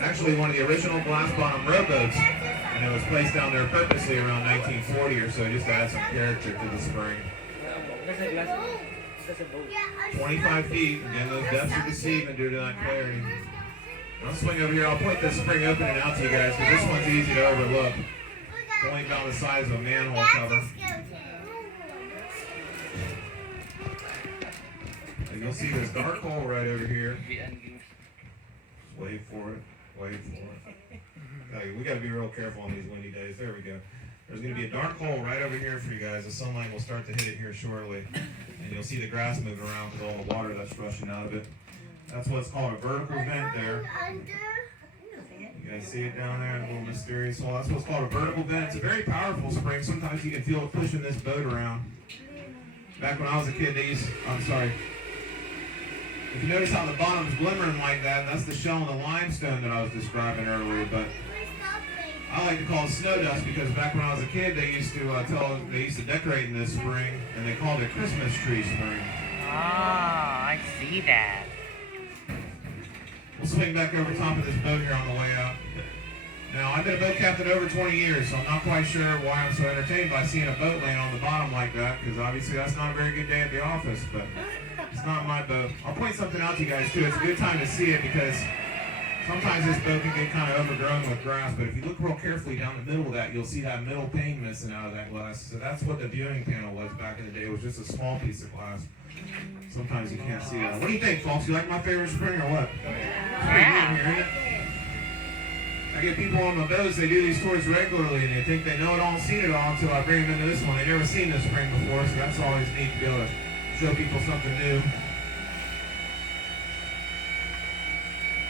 actually one of the original glass bottom rowboats, and it was placed down there purposely around 1940 or so just to add some character to the spring. 25 feet, again those depths are deceiving due to that clarity. I'll swing over here, I'll point this spring opening out to you guys because this one's easy to overlook. It's only about the size of a manhole cover. And you'll see this dark hole right over here. Wait for it, wait for it. Okay, we got to be real careful on these windy days. There we go. There's going to be a dark hole right over here for you guys. The sunlight will start to hit it here shortly. And you'll see the grass moving around with all the water that's rushing out of it. That's what's called a vertical vent there. You guys see it down there, a little mysterious hole. That's what's called a vertical vent. It's a very powerful spring. Sometimes you can feel it pushing this boat around. Back when I was a kid, if you notice how the bottom's glimmering like that, that's the shell and the limestone that I was describing earlier. But I like to call it snow dust because back when I was a kid, they used to decorate in this spring, and they called it Christmas tree spring. Oh, I see that. We'll swing back over top of this boat here on the way out. Now, I've been a boat captain over 20 years, so I'm not quite sure why I'm so entertained by seeing a boat laying on the bottom like that, because obviously that's not a very good day at the office, but it's not my boat. I'll point something out to you guys, too. It's a good time to see it because sometimes this boat can get kind of overgrown with grass, but if you look real carefully down the middle of that, you'll see that middle pane missing out of that glass. So that's what the viewing panel was back in the day. It was just a small piece of glass. Sometimes you can't see that. What do you think, folks? You like my favorite spring or what? Yeah. I get people on the boats, they do these tours regularly, and they think they know it all, seen it all, until I bring them into this one. They've never seen this spring before, so that's always neat to be able to show people something new.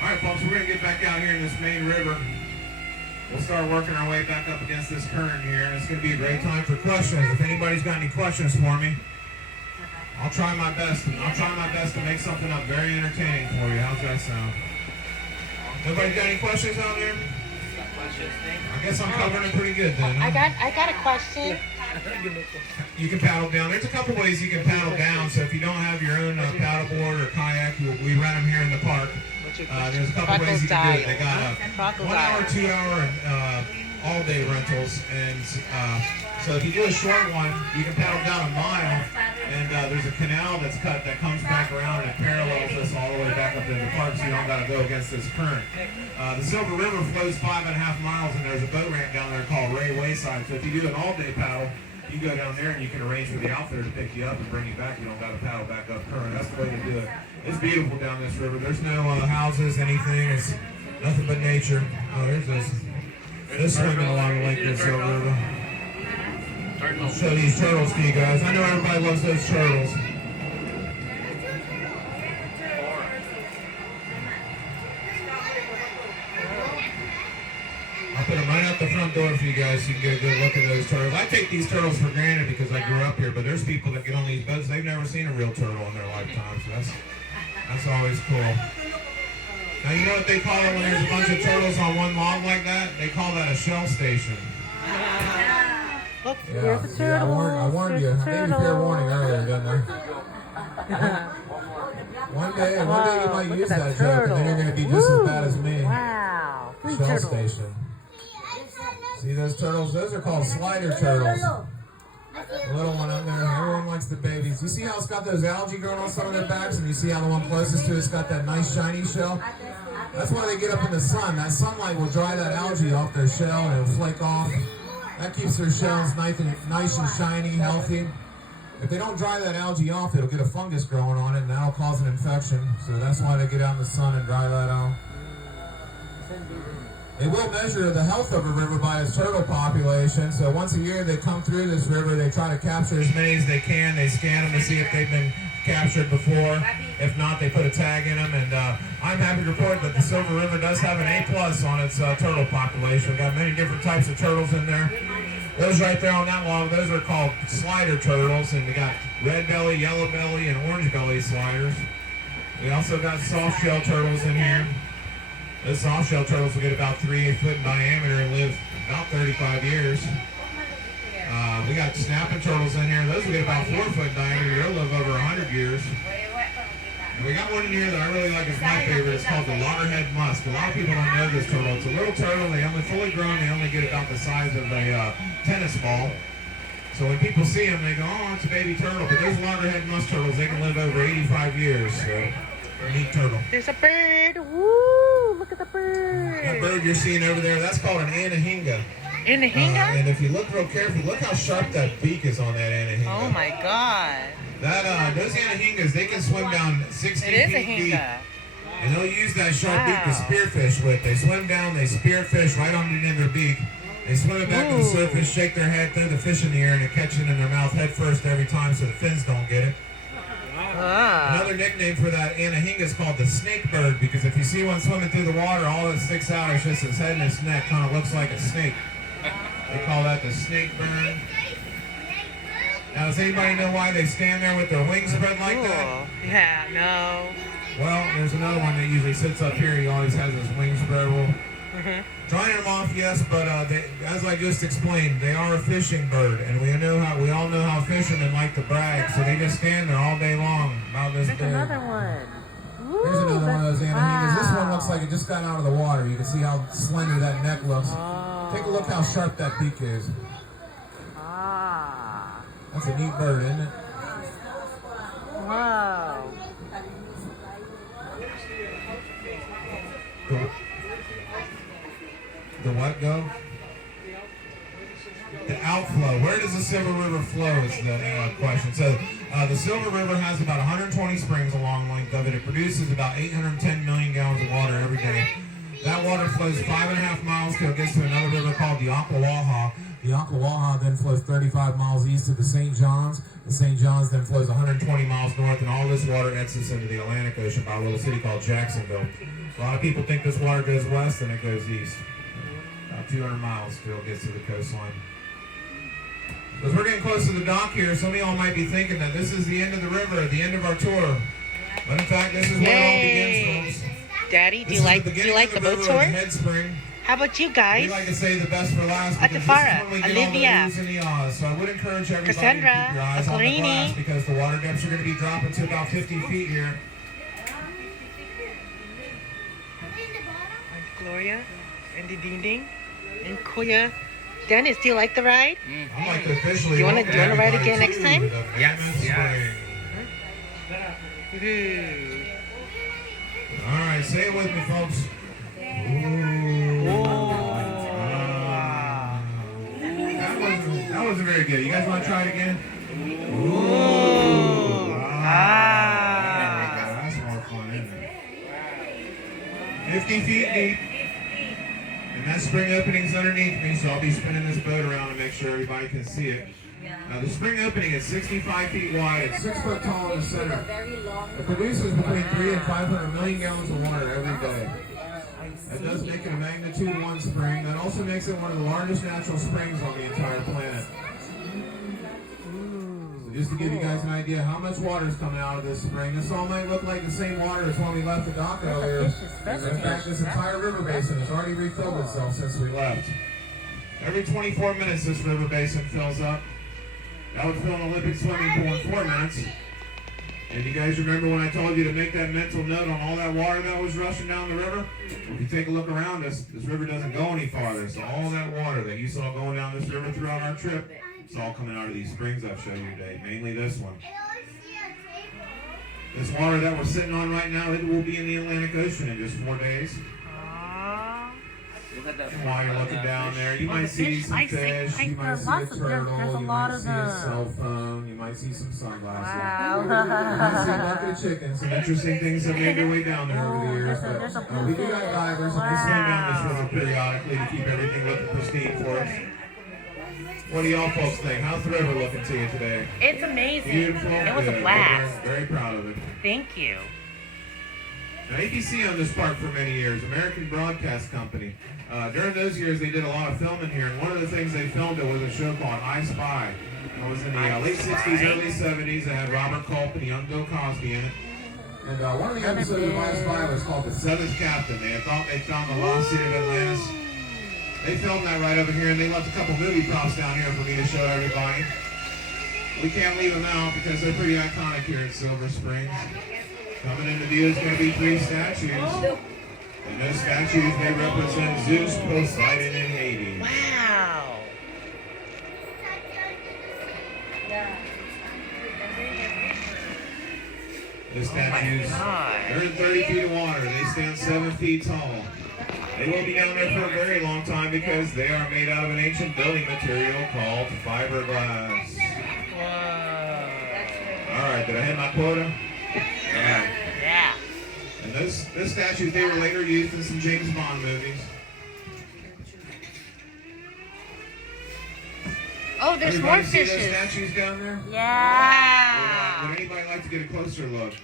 All right, folks, we're going to get back out here in this main river. We'll start working our way back up against this current here, and it's going to be a great time for questions. If anybody's got any questions for me, I'll try my best. I'll try my best to make something up very entertaining for you. How's that sound? Nobody got any questions out there? I guess I'm covering it pretty good then. I got a question. You can paddle down. There's a couple ways you can paddle down. So if you don't have your own paddleboard or kayak, we rent them here in the park. There's a couple ways you can do it. They got 1 hour, 2 hour, and all-day rentals. And so if you do a short one, you can paddle down a mile. And there's a canal that's cut that comes back around and it parallels this all the way back up to the park, so you don't got to go against this current. The Silver River flows 5.5 miles, and there's a boat ramp down there called Ray Wayside. So if you do an all-day paddle, you go down there and you can arrange for the outfitter to pick you up and bring you back. You don't got to paddle back up current. That's the way to do it. It's beautiful down this river. There's no houses, anything. It's nothing but nature. Oh, there's this swimming along the Lake of the Silver River. I'll show these turtles to you guys. I know everybody loves those turtles. I'll put them right out the front door for you guys so you can get a good look at those turtles. I take these turtles for granted because I grew up here, but there's people that get on these boats, they've never seen a real turtle in their lifetime, so that's always cool. Now you know what they call it when there's a bunch of turtles on one log like that? They call that a shell station. Look, Yeah, there's a turtle. I warned you. I gave you fair warning earlier, didn't I? One day you might use that joke, and then you're going to be just as bad as me. Wow. Shell station. See those turtles? Those are called slider turtles. The little one up there, everyone likes the babies. You see how it's got those algae growing on some of their backs, and you see how the one closest to it's got that nice shiny shell? That's why they get up in the sun. That sunlight will dry that algae off their shell, and it'll flake off. That keeps their shells nice and shiny, healthy. If they don't dry that algae off, it'll get a fungus growing on it, and that'll cause an infection. So that's why they get out in the sun and dry that out. They will measure the health of a river by its turtle population. So once a year they come through this river, they try to capture as many as they can. They scan them to see if they've been captured before. If not, they put a tag in them. And I'm happy to report that the Silver River does have an A+ on its turtle population. We've got many different types of turtles in there. Those right there on that log, those are called slider turtles. And we got red belly, yellow belly, and orange belly sliders. We also got soft shell turtles in here. Those soft shell turtles will get about 3 foot in diameter and live about 35 years. We got snapping turtles in here. Those will get about 4 foot in diameter. They'll live over 100 years. We got one in here that I really like. It's my favorite. It's called the loggerhead musk. A lot of people don't know this turtle. It's a little turtle. They only fully grown. They only get about the size of a tennis ball. So when people see them, they go, "Oh, it's a baby turtle." But those loggerhead musk turtles, they can live over 85 years. So they're a neat turtle. There's a bird. Woo! Look at the bird. That bird you're seeing over there, that's called an anahinga. Anahinga? And if you look real carefully, look how sharp that beak is on that anahinga. Oh my God. That those anahingas, they can swim down 60 It is a feet deep. hinga. And they'll use that sharp beak to Wow. spearfish with. They swim down, they spearfish right on the end of their beak. They swim it back to the Ooh. surface, shake their head, throw the fish in the air, and they catch it in their mouth head first every time so the fins don't get it. Ah. Another nickname for that anahinga is called the snake bird, because if you see one swimming through the water, all that sticks out is just its head and its neck. Kind of looks like a snake. They call that the snake bird. Now, does anybody know why they stand there with their wings spread like that? Cool. Yeah, no. Well, there's another one that usually sits up here. He always has his wings spread. Well, drying them off, yes, but as I just explained, they are a fishing bird, and we all know how fishermen like to brag, so they just stand there all day long about this There's big. another one. Woo, Here's another one of those that's- anahingas. This one wow. looks like it just got out of the water. You can see how slender that neck looks. Oh. Take a look how sharp that beak is. Ah. That's a neat bird, isn't it? Wow. The what go? The outflow. Where does the Silver River flow is the question. So the Silver River has about 120 springs along the length of it. It produces about 810 million gallons of water every day. That water flows 5.5 miles till it gets to another river called the Ocklawaha. The Ocklawaha then flows 35 miles east to the St. John's. The St. John's then flows 120 miles north, and all this water exits into the Atlantic Ocean by a little city called Jacksonville. A lot of people think this water goes west and it goes east. About 200 miles till it gets to the coastline. As we're getting close to the dock here, some of y'all might be thinking that this is the end of the river, the end of our tour. But in fact, this is where it all begins, folks. Daddy, do This you is like the the beginning of boat river tour? of Head Spring. How about you We guys? like to say the best for last because this is Atafara, when we get all Olivia, the oohs and the ahs. So I would encourage everybody Cassandra, to keep your eyes on the Aquilini. glass because the water depths are going to be dropping to about 50 feet here. And Gloria, and the Ding Ding, and Koya. Dennis, do you like the ride? I'd like to officially You wanna- welcome do you wanna ride everybody again next to time? the Mammoth Spring. Woohoo. All right, say it with me, folks. That wasn't very good. You guys want to try it again? That's more fun, isn't it? 50 feet deep. And that spring opening's underneath me, so I'll be spinning this boat around to make sure everybody can see it. The spring opening is 65 feet wide. It's 6 foot tall in the center. It produces between 300 and 500 million gallons of water every day. That does make it a magnitude 1 spring. That also makes it one of the largest natural springs on the entire planet. So just to give you guys an idea how much water is coming out of this spring, this all might look like the same water as when we left the dock earlier. In fact, this entire river basin has already refilled itself since we left. Every 24 minutes this river basin fills up. That would fill an Olympic swimming pool in 4 minutes. And you guys remember when I told you to make that mental note on all that water that was rushing down the river? If you take a look around us, this river doesn't go any farther. So all that water that you saw going down this river throughout our trip, it's all coming out of these springs I've showed you today, mainly this one. This water that we're sitting on right now, it will be in the Atlantic Ocean in just 4 days. And while you're looking down there, you might see some fish, you might see a turtle, you might see a cell phone, you might see some sunglasses. You might see a bucket of chickens. Some interesting things have made their way down there over the years. But we do got divers, and they swim down this river periodically to keep everything looking pristine for us. What do y'all folks think? How's the river looking to you today? It's amazing. Beautiful. It was a Good. blast. We're very proud of it. Thank you. Now, ABC owned this park for many years, American Broadcast Company. During those years, they did a lot of filming here, and one of the things they filmed it was a show called I Spy. It was in the late 60s, early 70s. It had Robert Culp and young Bill Cosby in it. And one of the episodes of I Spy was called The Seventh Captain. They had thought they found the lost city of Atlantis. They filmed that right over here, and they left a couple movie props down here for me to show everybody. We can't leave them out because they're pretty iconic here at Silver Springs. Coming into view is going to be 3 statues. And those statues, they represent Zeus, Poseidon, and Hades. Wow. The statues, they're in 30 feet of water. They stand 7 feet tall. They will be down there for a very long time because they are made out of an ancient building material called fiberglass. Wow. All right, did I hit my quota? Yeah. And those statues, they were later used in some James Bond movies. Oh, there's more Everybody see those fishes. statues down there? Yeah. Would anybody like to get a closer look?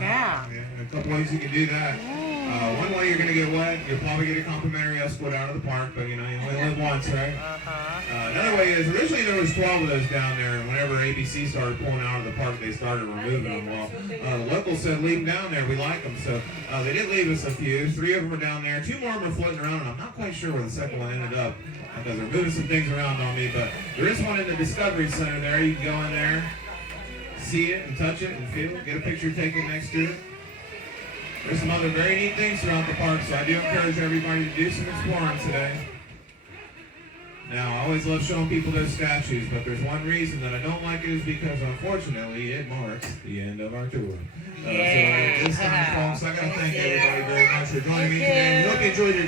Yeah. A couple ways you can do that. One way you're going to get wet, you'll probably get a complimentary escort out of the park, but you know, you only live once, right? Another way is, originally there was 12 of those down there, and whenever ABC started pulling out of the park, they started removing them. Well, the locals said, leave them down there, we like them, so they did leave us a few. 3 of them are down there, 2 more of them are floating around, and I'm not quite sure where the second one ended up, because they're moving some things around on me, but there is one in the Discovery Center there. You can go in there, see it and touch it and feel it, get a picture taken next to it. There's some other very neat things throughout the park, so I do encourage everybody to do some exploring today. Now, I always love showing people those statues, but there's one reason that I don't like it is because, unfortunately, it marks the end of our tour. So at this time, folks, I got to thank everybody very much for joining me today. We hope you enjoyed your